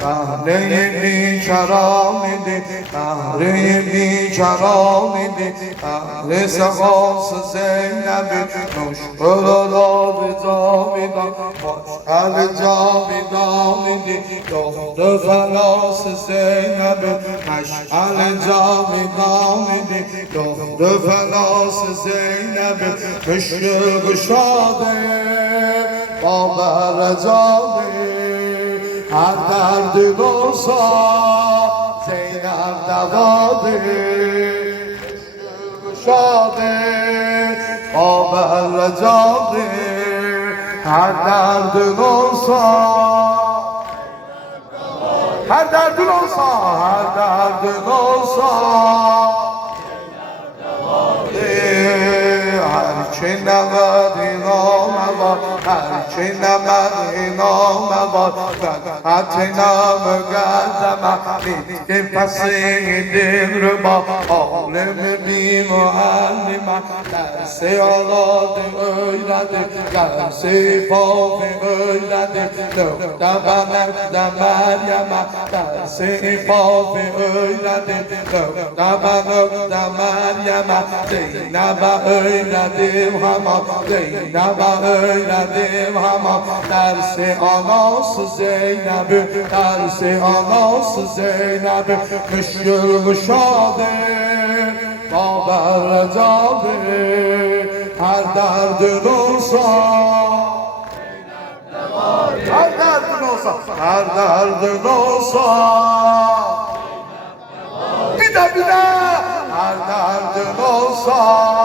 بهره بیکرامیدی بهره بیکرامیدی اهل سقاس زینبی مشکل آب جامیدان مشکل جامیدانیدی دختر فلاس زینبی مشکل جامیدانیدی دختر فلاس زینبی مشکل گشاده بابا رجاده هر درد گوسا زینب دواده گشاده بابا رجاده هر درد گوسا هر درد گوسا هر درد گوسا هرچه نمد اینام باد هرچه نمد اینام باد فقط نام گردم که پس دل رو با عالم بی معلم درس آلاد ایلده درس فاق ایلده دم مریم درس فاق ایلده دم مریم زینب ایلده هما زینب ایلده هما درس آناس زینب درس آناس زینب مشکل گشاده بابا رجاده هر درد نوسا هر درد نوسا هر درد نوسا بیده هر درد نوسا